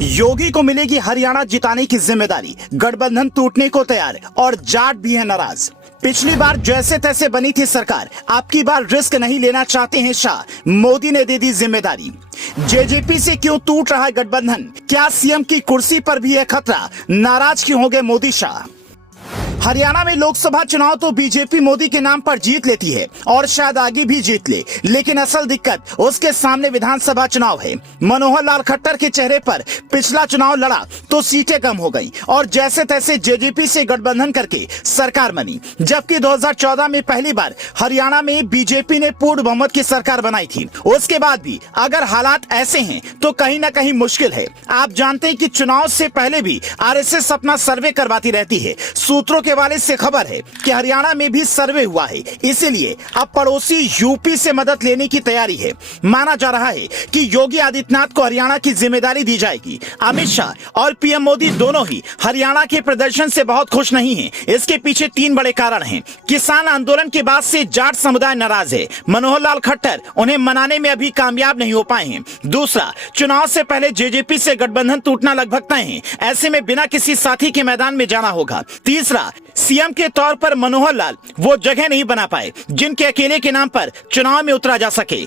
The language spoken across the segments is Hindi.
योगी को मिलेगी हरियाणा जिताने की जिम्मेदारी, गठबंधन टूटने को तैयार और जाट भी है नाराज। पिछली बार जैसे तैसे बनी थी सरकार, अब की बार रिस्क नहीं लेना चाहते हैं शाह, मोदी ने दे दी जिम्मेदारी। जेजेपी से क्यों टूट रहा है गठबंधन, क्या सीएम की कुर्सी पर भी है खतरा, नाराज क्यों हो गए मोदी शाह। हरियाणा में लोकसभा चुनाव तो बीजेपी मोदी के नाम पर जीत लेती है और शायद आगे भी जीत ले, लेकिन असल दिक्कत उसके सामने विधानसभा चुनाव है। मनोहर लाल खट्टर के चेहरे पर पिछला चुनाव लड़ा तो सीटें कम हो गईं और जैसे तैसे जेजेपी से गठबंधन करके सरकार बनी, जबकि 2014 में पहली बार हरियाणा में बीजेपी ने पूर्ण बहुमत की सरकार बनाई थी। उसके बाद भी अगर हालात ऐसे हैं तो कहीं न कहीं मुश्किल है। आप जानते हैं कि चुनाव से पहले भी आरएसएस अपना सर्वे करवाती रहती है। सूत्रों के वाले से खबर है कि हरियाणा में भी सर्वे हुआ है, इसीलिए अब पड़ोसी यूपी से मदद लेने की तैयारी है। माना जा रहा है कि योगी आदित्यनाथ को हरियाणा की जिम्मेदारी दी जाएगी। अमित शाह और पीएम मोदी दोनों ही हरियाणा के प्रदर्शन से बहुत खुश नहीं हैं। इसके पीछे 3 बड़े कारण हैं। किसान आंदोलन के बाद से जाट समुदाय नाराज है। मनोहर लाल खट्टर उन्हें मनाने में अभी कामयाब नहीं हो पाए हैं। दूसरा, चुनाव से पहले जेजेपी से गठबंधन टूटना लगभग तय है, ऐसे में बिना किसी साथी के मैदान में जाना होगा। तीसरा, सीएम के तौर पर मनोहर लाल वो जगह नहीं बना पाए जिनके अकेले के नाम पर चुनाव में उतरा जा सके।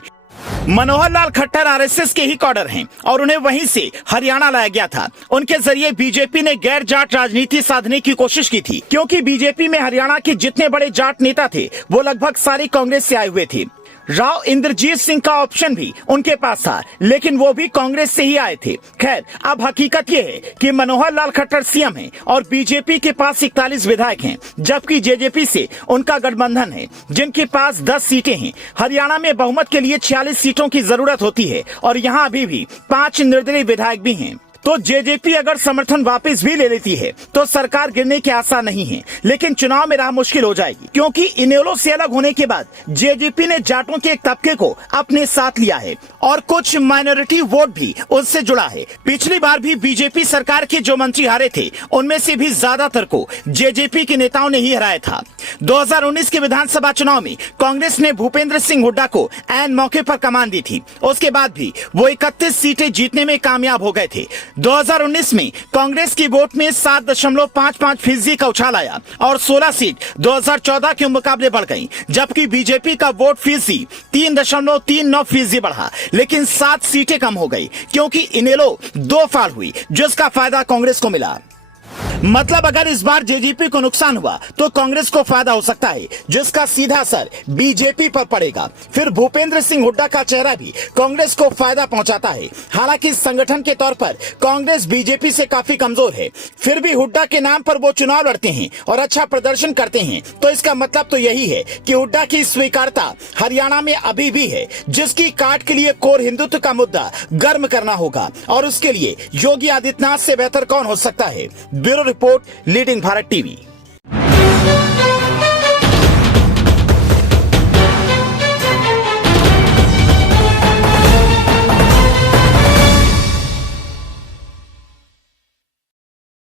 मनोहर लाल खट्टर आरएसएस के ही कॉडर हैं और उन्हें वहीं से हरियाणा लाया गया था। उनके जरिए बीजेपी ने गैर जाट राजनीति साधने की कोशिश की थी, क्योंकि बीजेपी में हरियाणा के जितने बड़े जाट नेता थे वो लगभग सारे कांग्रेस से आए हुए थे। राव इंद्रजीत सिंह का ऑप्शन भी उनके पास था, लेकिन वो भी कांग्रेस से ही आए थे। खैर, अब हकीकत ये है कि मनोहर लाल खट्टर सीएम हैं और बीजेपी के पास 41 विधायक हैं, जबकि जेजेपी से उनका गठबंधन है जिनके पास 10 सीटें हैं। हरियाणा में बहुमत के लिए 46 सीटों की जरूरत होती है और यहाँ अभी भी 5 निर्दलीय विधायक भी हैं। तो जेजेपी अगर समर्थन वापस भी ले लेती है तो सरकार गिरने के आसार नहीं है, लेकिन चुनाव में राह मुश्किल हो जाएगी, क्योंकि इनेलो से अलग होने के बाद जेजेपी ने जाटों के एक तबके को अपने साथ लिया है और कुछ माइनॉरिटी वोट भी उससे जुड़ा है। पिछली बार भी बीजेपी सरकार के जो मंत्री हारे थे उनमें से भी ज्यादातर को जेजेपी के नेताओं ने ही हराया था। 2019 के विधानसभा चुनाव में कांग्रेस ने भूपेंद्र सिंह हुड्डा को ऐन मौके पर कमान दी थी। उसके बाद भी वो 31 सीटें जीतने में कामयाब हो गए थे। 2019 में कांग्रेस की वोट में 7.55% का उछाल आया और 16 सीट 2014 के मुकाबले बढ़ गईं, जबकि बीजेपी का वोट फीसदी 3.39% बढ़ा, लेकिन 7 सीटें कम हो गई क्योंकि इनेलो 2 फाड़ हुई, जिसका फायदा कांग्रेस को मिला। मतलब अगर इस बार जेजेपी को नुकसान हुआ तो कांग्रेस को फायदा हो सकता है, जिसका सीधा असर बीजेपी पर पड़ेगा। फिर भूपेंद्र सिंह हुड्डा का चेहरा भी कांग्रेस को फायदा पहुंचाता है। हालांकि संगठन के तौर पर कांग्रेस बीजेपी से काफी कमजोर है, फिर भी हुड्डा के नाम पर वो चुनाव लड़ते हैं और अच्छा प्रदर्शन करते हैं, तो इसका मतलब तो यही है कि हुड्डा की स्वीकार्यता हरियाणा में अभी भी है, जिसकी काट के लिए कोर हिंदुत्व का मुद्दा गर्म करना होगा और उसके लिए योगी आदित्यनाथ से बेहतर कौन हो सकता है। Bureau report, leading Bharat TV.